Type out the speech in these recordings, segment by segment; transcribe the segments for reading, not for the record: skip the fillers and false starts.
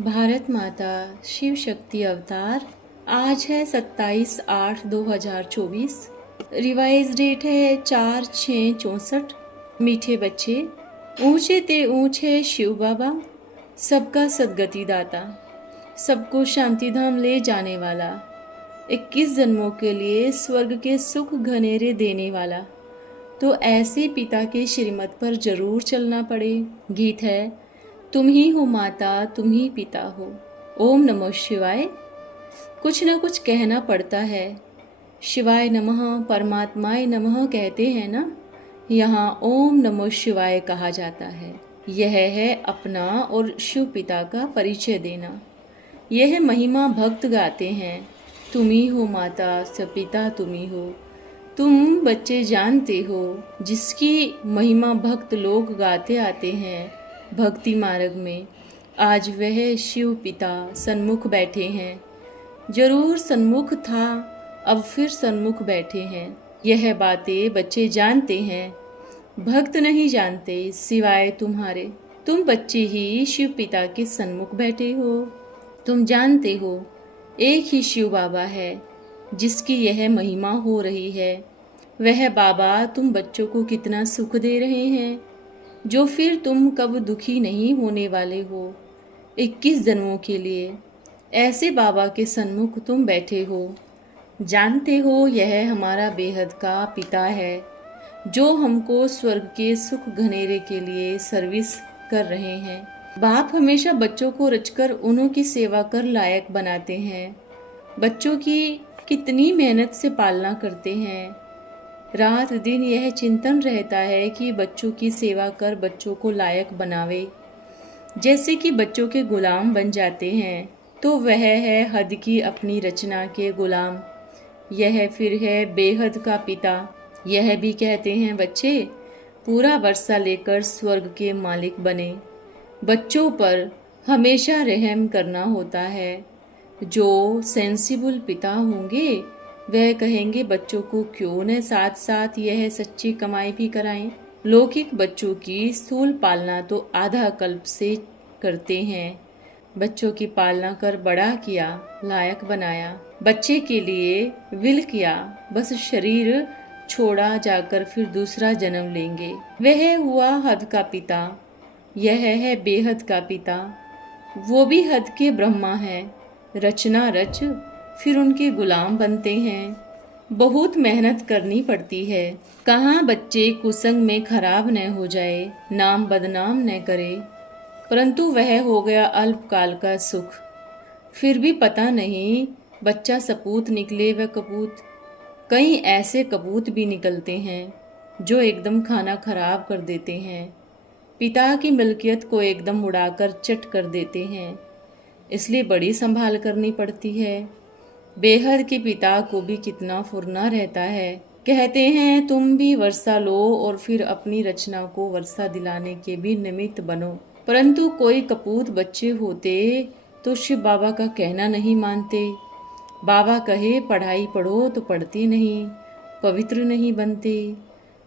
भारत माता शिव शक्ति अवतार आज है 27/8/2024। रिवाइज डेट है 4/6/64। मीठे बच्चे, ऊंचे ते ऊंचे शिव बाबा, सबका सदगति दाता, सबको शांति धाम ले जाने वाला, 21 जन्मों के लिए स्वर्ग के सुख घनेरे देने वाला। तो ऐसे पिता के श्रीमत पर जरूर चलना पड़े। गीत है, तुम ही हो माता, तुम ही पिता हो। ओम नमः शिवाय। कुछ न कुछ कहना पड़ता है। शिवाय नमः, परमात्माय नमः कहते हैं ना, यहाँ ओम नमः शिवाय कहा जाता है। यह है अपना और शिव पिता का परिचय देना। यह महिमा भक्त गाते हैं, तुम ही हो माता, सब पिता तुम ही हो। तुम बच्चे जानते हो, जिसकी महिमा भक्त लोग गाते आते हैं भक्ति मार्ग में, आज वह शिव पिता सन्मुख बैठे हैं। जरूर सन्मुख था, अब फिर सन्मुख बैठे हैं। यह बातें बच्चे जानते हैं, भक्त नहीं जानते सिवाय तुम्हारे। तुम बच्चे ही शिव पिता के सन्मुख बैठे हो। तुम जानते हो एक ही शिव बाबा है, जिसकी यह महिमा हो रही है। वह बाबा तुम बच्चों को कितना सुख दे रहे हैं, जो फिर तुम कब दुखी नहीं होने वाले हो। 21 जन्मों के लिए ऐसे बाबा के सन्मुख तुम बैठे हो। जानते हो यह हमारा बेहद का पिता है, जो हमको स्वर्ग के सुख घनेरे के लिए सर्विस कर रहे हैं। बाप हमेशा बच्चों को रचकर उन्हों की सेवा कर लायक बनाते हैं। बच्चों की कितनी मेहनत से पालना करते हैं। रात दिन यह चिंतन रहता है कि बच्चों की सेवा कर बच्चों को लायक बनावे। जैसे कि बच्चों के गुलाम बन जाते हैं, तो वह है हद की अपनी रचना के गुलाम। यह फिर है बेहद का पिता। यह भी कहते हैं बच्चे पूरा वर्षा लेकर स्वर्ग के मालिक बने। बच्चों पर हमेशा रहम करना होता है। जो सेंसिबल पिता होंगे वह कहेंगे बच्चों को क्यों न साथ साथ यह सच्ची कमाई भी कराएं। लौकिक बच्चों की स्थूल पालना तो आधा कल्प से करते हैं। बच्चों की पालना कर बड़ा किया, लायक बनाया। बच्चे के लिए विल किया, बस शरीर छोड़ा जाकर फिर दूसरा जन्म लेंगे। वह हुआ हद का पिता। यह है बेहद का पिता। वो भी हद के ब्रह्मा है। रचना रच फिर उनके गुलाम बनते हैं। बहुत मेहनत करनी पड़ती है। कहाँ बच्चे कुसंग में खराब न हो जाए, नाम बदनाम न करे। परंतु वह हो गया अल्पकाल का सुख। फिर भी पता नहीं बच्चा सपूत निकले व कपूत। कई ऐसे कपूत भी निकलते हैं जो एकदम खाना खराब कर देते हैं। पिता की मिल्कियत को एकदम उड़ाकर चट कर देते हैं। इसलिए बड़ी संभाल करनी पड़ती है। बेहद के पिता को भी कितना फुरना रहता है। कहते हैं तुम भी वर्षा लो और फिर अपनी रचना को वर्षा दिलाने के भी निमित्त बनो। परंतु कोई कपूत बच्चे होते तो शिव बाबा का कहना नहीं मानते। बाबा कहे पढ़ाई पढ़ो तो पढ़ते नहीं, पवित्र नहीं बनते।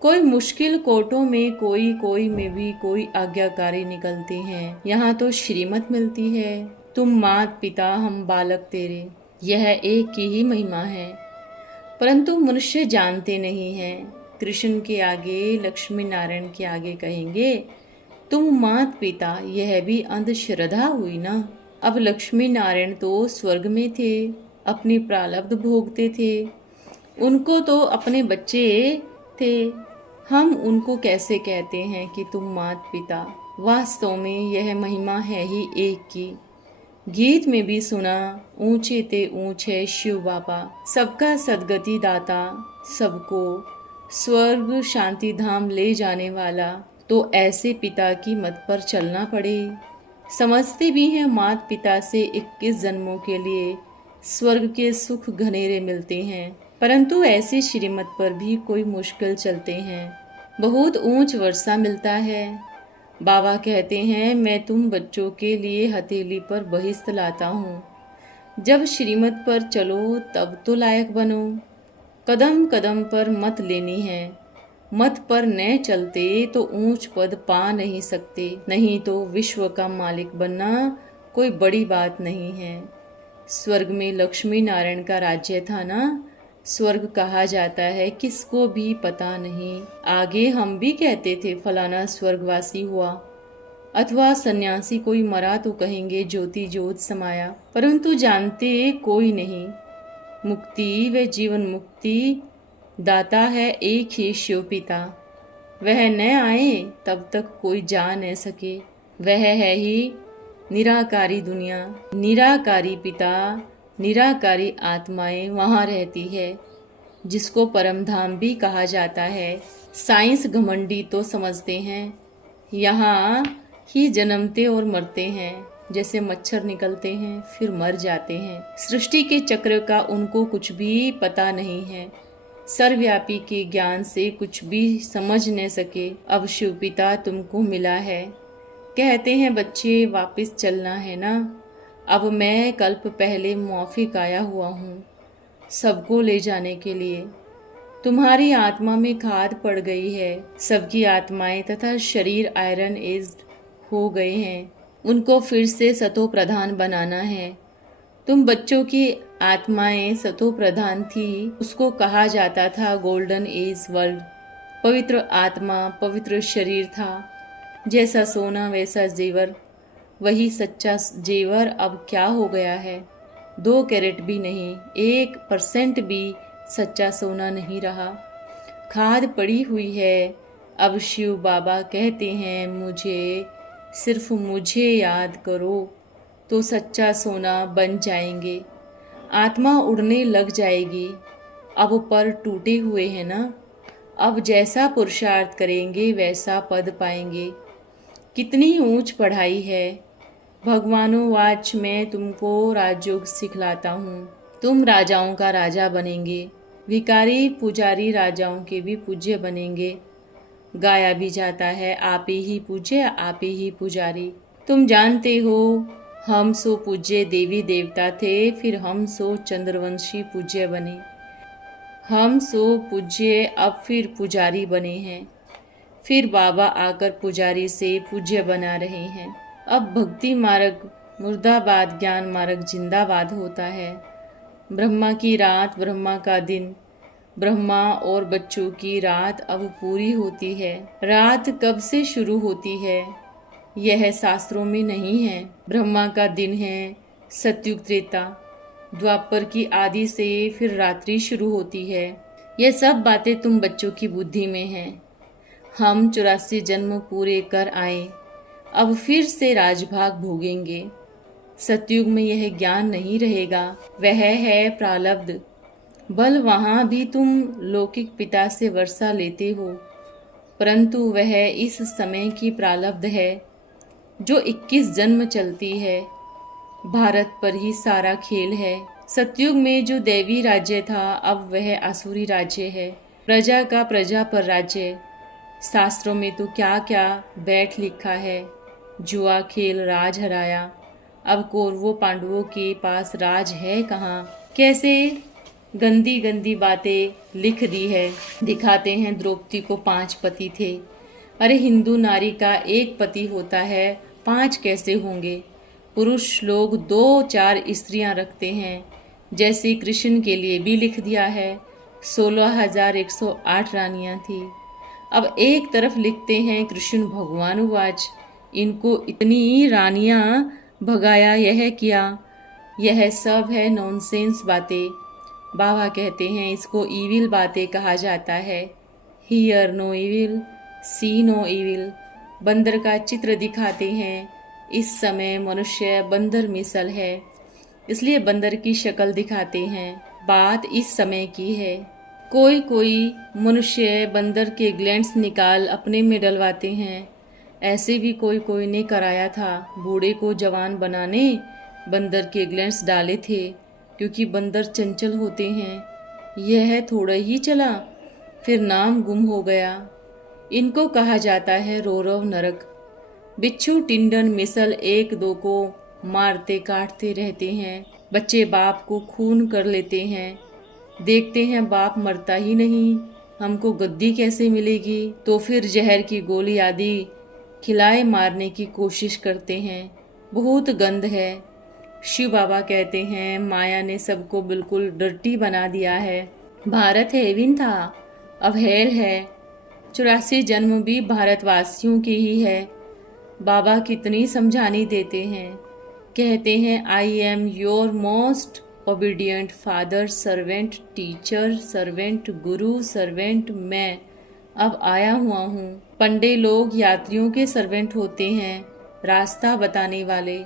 कोई मुश्किल कोटों में कोई में भी कोई आज्ञाकारी निकलते हैं। यहाँ तो श्रीमत मिलती है, तुम मात पिता हम बालक तेरे। यह एक की ही महिमा है, परंतु मनुष्य जानते नहीं हैं। कृष्ण के आगे, लक्ष्मी नारायण के आगे कहेंगे तुम मात पिता। यह भी अंधश्रद्धा हुई ना। अब लक्ष्मी नारायण तो स्वर्ग में थे, अपनी प्रारब्ध भोगते थे। उनको तो अपने बच्चे थे। हम उनको कैसे कहते हैं कि तुम मात पिता। वास्तव में यह महिमा है ही एक की। गीत में भी सुना, ऊंचे ते ऊंचे शिव बाबा, सबका सदगति दाता, सबको स्वर्ग शांति धाम ले जाने वाला। तो ऐसे पिता की मत पर चलना पड़े। समझते भी हैं मात पिता से 21 जन्मों के लिए स्वर्ग के सुख घनेरे मिलते हैं, परंतु ऐसे श्रीमत पर भी कोई मुश्किल चलते हैं। बहुत ऊंच वर्षा मिलता है। बाबा कहते हैं मैं तुम बच्चों के लिए हथेली पर बहिश्त लाता हूँ। जब श्रीमत पर चलो तब तो लायक बनो। कदम कदम पर मत लेनी है। मत पर न चलते तो ऊंच पद पा नहीं सकते, नहीं तो विश्व का मालिक बनना कोई बड़ी बात नहीं है। स्वर्ग में लक्ष्मी नारायण का राज्य था ना, स्वर्ग कहा जाता है किसको भी पता नहीं। आगे हम भी कहते थे फलाना स्वर्गवासी हुआ, अथवा सन्यासी कोई मरा तो कहेंगे ज्योति ज्योत समाया, परंतु जानते कोई नहीं। मुक्ति व जीवन मुक्ति दाता है एक ही शिव पिता, वह न आए तब तक कोई जा न सके। वह है ही निराकारी दुनिया, निराकारी पिता, निराकारी आत्माएं वहाँ रहती है, जिसको परम धाम भी कहा जाता है। साइंस घमंडी तो समझते हैं यहाँ ही जन्मते और मरते हैं, जैसे मच्छर निकलते हैं फिर मर जाते हैं। सृष्टि के चक्र का उनको कुछ भी पता नहीं है, सर्वव्यापी के ज्ञान से कुछ भी समझ न सके। अब शिव पिता तुमको मिला है, कहते हैं बच्चे वापस चलना है ना। अब मैं कल्प पहले मौफिक आया हुआ हूँ सबको ले जाने के लिए। तुम्हारी आत्मा में खाद पड़ गई है, सबकी आत्माएं तथा शरीर आयरन एज्ड हो गए हैं, उनको फिर से सतो प्रधान बनाना है। तुम बच्चों की आत्माएं सतो प्रधान थी, उसको कहा जाता था गोल्डन एज वर्ल्ड। पवित्र आत्मा पवित्र शरीर था, जैसा सोना वैसा जेवर, वही सच्चा जेवर अब क्या हो गया है, 2 कैरेट भी नहीं, 1% भी सच्चा सोना नहीं रहा, खाद पड़ी हुई है। अब शिव बाबा कहते हैं मुझे, सिर्फ मुझे याद करो तो सच्चा सोना बन जाएंगे, आत्मा उड़ने लग जाएगी। अब पर टूटे हुए हैं ना, अब जैसा पुरुषार्थ करेंगे वैसा पद पाएंगे। कितनी ऊंच पढ़ाई है। भगवानोवाच मैं तुमको राजयोग सिखलाता हूँ, तुम राजाओं का राजा बनेंगे, भिकारी पुजारी राजाओं के भी पूज्य बनेंगे। गाया भी जाता है आप ही पूज्य आप ही पुजारी। तुम जानते हो हम सो पूज्य देवी देवता थे, फिर हम सो चंद्रवंशी पूज्य बने, हम सो पूज्य अब फिर पुजारी बने हैं, फिर बाबा आकर पुजारी से पूज्य बना रहे हैं। अब भक्ति मार्ग मुर्दाबाद, ज्ञान मार्ग जिंदाबाद होता है। ब्रह्मा की रात ब्रह्मा का दिन, ब्रह्मा और बच्चों की रात अब पूरी होती है। रात कब से शुरू होती है यह शास्त्रों में नहीं है। ब्रह्मा का दिन है सतयुग त्रेता, द्वापर की आदि से फिर रात्रि शुरू होती है। यह सब बातें तुम बच्चों की बुद्धि में हैं। हम 84 जन्म पूरे कर आए, अब फिर से राजभाग भोगेंगे। सतयुग में यह ज्ञान नहीं रहेगा, वह है प्रारब्ध। बल वहाँ भी तुम लौकिक पिता से वर्षा लेते हो, परंतु वह इस समय की प्रारब्ध है जो 21 जन्म चलती है। भारत पर ही सारा खेल है। सतयुग में जो दैवी राज्य था अब वह आसुरी राज्य है, प्रजा का प्रजा पर राज्य। शास्त्रों में तो क्या क्या बैठ लिखा है, जुआ खेल राज हराया। अब कौरवों पांडवों के पास राज है कहाँ, कैसे गंदी गंदी बातें लिख दी है। दिखाते हैं द्रौपदी को 5 पति थे। अरे हिंदू नारी का 1 पति होता है, 5 कैसे होंगे। पुरुष लोग 2-4 स्त्रियां रखते हैं, जैसे कृष्ण के लिए भी लिख दिया है 16,108 रानियां थी। अब एक तरफ लिखते हैं कृष्ण भगवानुवाच, इनको इतनी रानियां भगाया, यह किया। यह सब है नॉनसेंस बातें। बाबा कहते हैं इसको ईविल बातें कहा जाता है। Hear no evil, see no evil. बंदर का चित्र दिखाते हैं। इस समय मनुष्य बंदर मिसल है, इसलिए बंदर की शक्ल दिखाते हैं। बात इस समय की है। कोई कोई मनुष्य बंदर के ग्लैंड्स निकाल अपने में डलवाते हैं। ऐसे भी कोई कोई ने कराया था। बूढ़े को जवान बनाने बंदर के ग्लैंड्स डाले थे, क्योंकि बंदर चंचल होते हैं। यह थोड़ा ही चला, फिर नाम गुम हो गया। इनको कहा जाता है रौरव नरक। बिच्छू टिंडन मिसल 1-2 को मारते काटते रहते हैं। बच्चे बाप को खून कर लेते हैं, देखते हैं बाप मरता ही नहीं, हमको गद्दी कैसे मिलेगी, तो फिर जहर की गोली आदि खिलाए मारने की कोशिश करते हैं। बहुत गंध है। शिव बाबा कहते हैं माया ने सबको बिल्कुल डर्टी बना दिया है। भारत हेविन था, अब हेल है। 84 जन्म भी भारतवासियों के ही है। बाबा कितनी समझानी देते हैं। कहते हैं I am your most obedient father, servant, teacher, servant, Guru, servant. मैं अब आया हुआ हूँ। पंडे लोग यात्रियों के सर्वेंट होते हैं, रास्ता बताने वाले।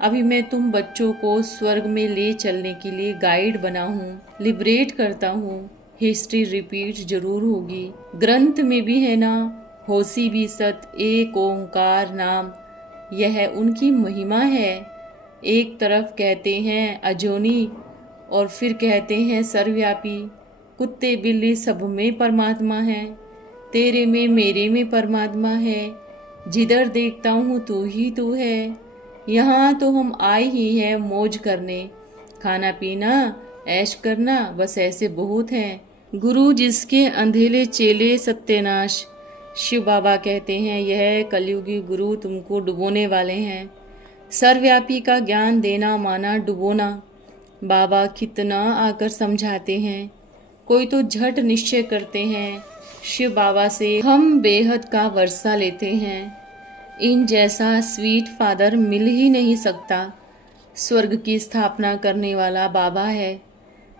अभी मैं तुम बच्चों को स्वर्ग में ले चलने के लिए गाइड बना हूँ, लिबरेट करता हूँ। हिस्ट्री रिपीट जरूर होगी, ग्रंथ में भी है ना, होसी भी सत एक ओंकार नाम, यह उनकी महिमा है। एक तरफ कहते हैं अजोनी और फिर कहते हैं सर्वव्यापी। कुत्ते बिल्ली सब में परमात्मा है, तेरे में मेरे में परमात्मा है। जिधर देखता हूँ तू ही तू है। यहाँ तो हम आए ही हैं मौज करने, खाना पीना ऐश करना, बस ऐसे बहुत हैं। गुरु जिसके अंधेले चेले सत्यानाश। शिव बाबा कहते हैं यह कलयुगी गुरु तुमको डुबोने वाले हैं। सर्वव्यापी का ज्ञान देना माना डुबोना। बाबा कितना आकर समझाते हैं, कोई तो झट निश्चय करते हैं। शिव बाबा से हम बेहद का वर्षा लेते हैं। इन जैसा स्वीट फादर मिल ही नहीं सकता। स्वर्ग की स्थापना करने वाला बाबा है।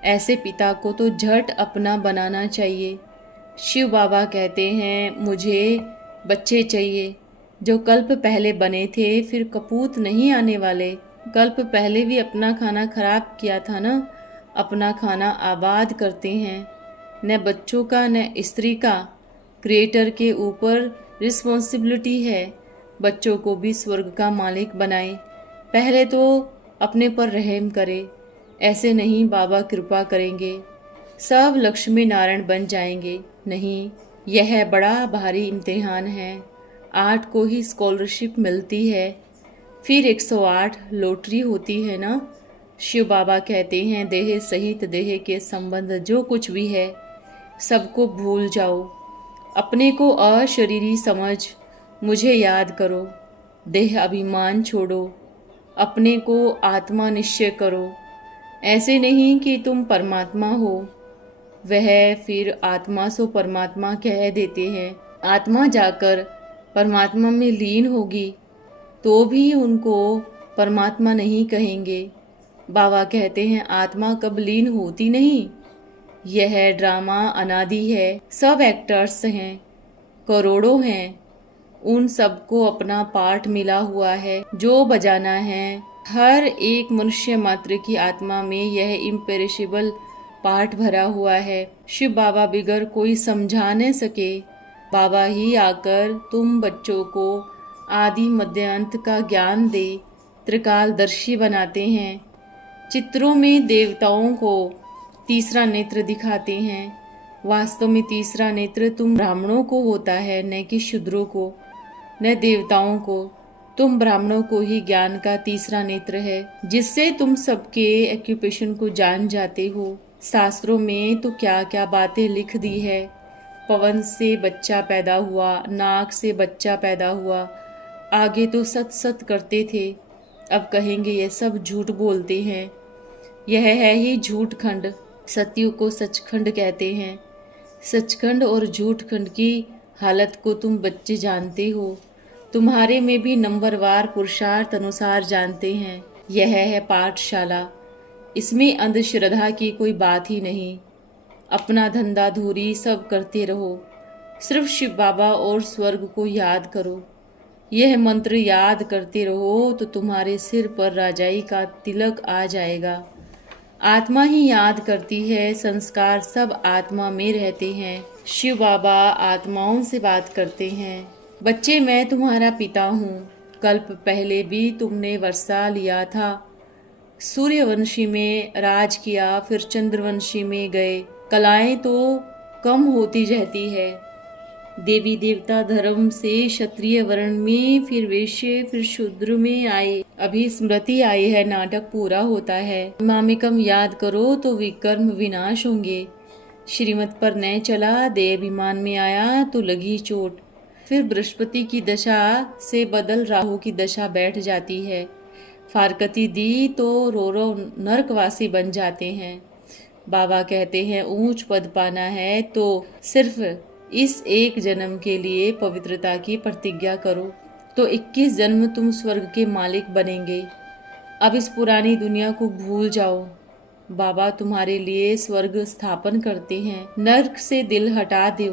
ऐसे पिता को तो झट अपना बनाना चाहिए। शिव बाबा कहते हैं मुझे बच्चे चाहिए जो कल्प पहले बने थे, फिर कपूत नहीं आने वाले। कल्प पहले भी अपना खाना खराब किया था ना, अपना खाना आबाद करते हैं। न बच्चों का न स्त्री का, क्रिएटर के ऊपर रिस्पॉन्सिबिलिटी है। बच्चों को भी स्वर्ग का मालिक बनाए। पहले तो अपने पर रहम करे, ऐसे नहीं बाबा कृपा करेंगे सब लक्ष्मी नारायण बन जाएंगे। नहीं, यह बड़ा भारी इम्तिहान है। 8 को ही स्कॉलरशिप मिलती है, फिर 108 लॉटरी होती है ना। शिव बाबा कहते हैं देह सहित देह के संबंध जो कुछ भी है सबको भूल जाओ। अपने को अशरीरी समझ, मुझे याद करो। देह अभिमान छोड़ो, अपने को आत्मा निश्चय करो। ऐसे नहीं कि तुम परमात्मा हो, वह फिर आत्मा सो परमात्मा कह देते हैं। आत्मा जाकर परमात्मा में लीन होगी तो भी उनको परमात्मा नहीं कहेंगे। बाबा कहते हैं आत्मा कब लीन होती नहीं। यह ड्रामा अनादि है। सब एक्टर्स हैं, करोड़ों हैं, उन सबको अपना पार्ट मिला हुआ है जो बजाना है। हर एक मनुष्य मात्र की आत्मा में यह इम्पेरिशेबल पार्ट भरा हुआ है। शिव बाबा बिगर कोई समझा न सके। बाबा ही आकर तुम बच्चों को आदि मध्य अंत का ज्ञान दे, त्रिकालदर्शी बनाते हैं। चित्रों में देवताओं को तीसरा नेत्र दिखाते हैं। वास्तव में तीसरा नेत्र तुम ब्राह्मणों को होता है, न कि शूद्रों को, न देवताओं को। तुम ब्राह्मणों को ही ज्ञान का तीसरा नेत्र है, जिससे तुम सबके एक्यूपेशन को जान जाते हो। शास्त्रों में तो क्या क्या बातें लिख दी है। पवन से बच्चा पैदा हुआ, नाक से बच्चा पैदा हुआ। आगे तो सत सत करते थे, अब कहेंगे ये सब झूठ बोलते हैं। यह है ही झूठ खंड। सत्य को सचखंड कहते हैं। सचखंड और झूठ खंड की हालत को तुम बच्चे जानते हो। तुम्हारे में भी नंबरवार पुरुषार्थ अनुसार जानते हैं। यह है पाठशाला, इसमें अंधश्रद्धा की कोई बात ही नहीं। अपना धंधा धूरी सब करते रहो, सिर्फ शिव बाबा और स्वर्ग को याद करो। यह मंत्र याद करते रहो तो तुम्हारे सिर पर राजाई का तिलक आ जाएगा। आत्मा ही याद करती है, संस्कार सब आत्मा में रहते हैं। शिव बाबा आत्माओं से बात करते हैं। बच्चे, मैं तुम्हारा पिता हूँ। कल्प पहले भी तुमने वर्षा लिया था, सूर्यवंशी में राज किया, फिर चंद्रवंशी में गए। कलाएं तो कम होती रहती है। देवी देवता धर्म से क्षत्रिय वर्ण में, फिर वैश्य, फिर शूद्र में आए। अभी स्मृति आई है, नाटक पूरा होता है। मामिकम याद करो तो विकर्म विनाश होंगे। श्रीमत पर न चला, देहाभिमान में आया तो लगी चोट। फिर बृहस्पति की दशा से बदल राहु की दशा बैठ जाती है। फारकती दी तो रो नरकवासी बन जाते हैं। बाबा कहते हैं ऊंच पद पाना है तो सिर्फ इस एक जन्म के लिए पवित्रता की प्रतिज्ञा करो, तो 21 जन्म तुम स्वर्ग के मालिक बनेंगे। अब इस पुरानी दुनिया को भूल जाओ। बाबा तुम्हारे लिए स्वर्ग स्थापन करते हैं। नर्क से दिल हटा दो,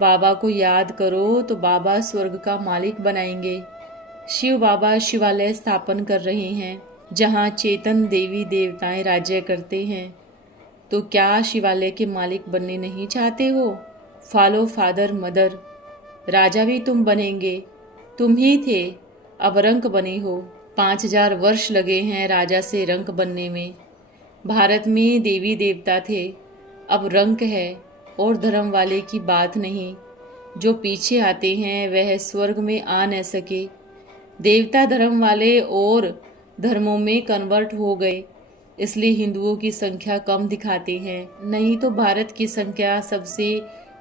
बाबा को याद करो तो बाबा स्वर्ग का मालिक बनाएंगे। शिव बाबा शिवालय स्थापन कर रहे हैं जहाँ चेतन देवी देवताएं राज्य करते हैं। तो क्या शिवालय के मालिक बनने नहीं चाहते हो? Follow father mother. राजा भी तुम बनेंगे, तुम ही थे, अब रंक बने हो। 5000 वर्ष लगे हैं राजा से रंक बनने में। भारत में देवी देवता थे, अब रंक है और धर्म वाले की बात नहीं। जो पीछे आते हैं वह स्वर्ग में आ न सके। देवता धर्म वाले और धर्मों में कन्वर्ट हो गए, इसलिए हिंदुओं की संख्या कम दिखाते हैं। नहीं तो भारत की संख्या सबसे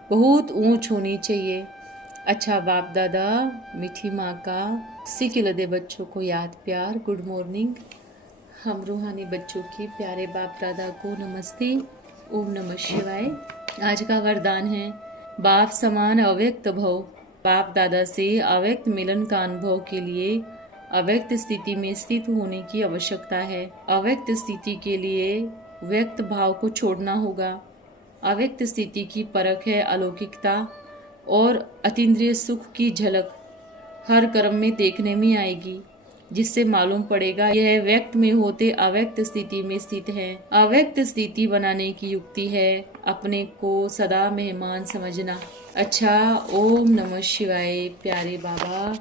बहुत ऊंच होनी चाहिए। अच्छा बाप दादा, मीठी माँ का सिख लदे बच्चों को याद प्यार, गुड मॉर्निंग। हम रूहानी बच्चों के प्यारे बाप दादा को नमस्ते, ओम नमः शिवाय। आज का वरदान है बाप समान अव्यक्त भव। बाप दादा से अव्यक्त मिलन का अनुभव के लिए अव्यक्त स्थिति में स्थित होने की आवश्यकता है। अव्यक्त स्थिति के लिए व्यक्त भाव को छोड़ना होगा। अव्यक्त स्थिति की परख है अलौकिकता और अतीन्द्रिय सुख की झलक हर कर्म में देखने में आएगी, जिससे मालूम पड़ेगा यह व्यक्त में होते अव्यक्त स्थिति में स्थित है। अव्यक्त स्थिति बनाने की युक्ति है अपने को सदा मेहमान समझना। अच्छा, ओम नमः शिवाय प्यारे बाबा।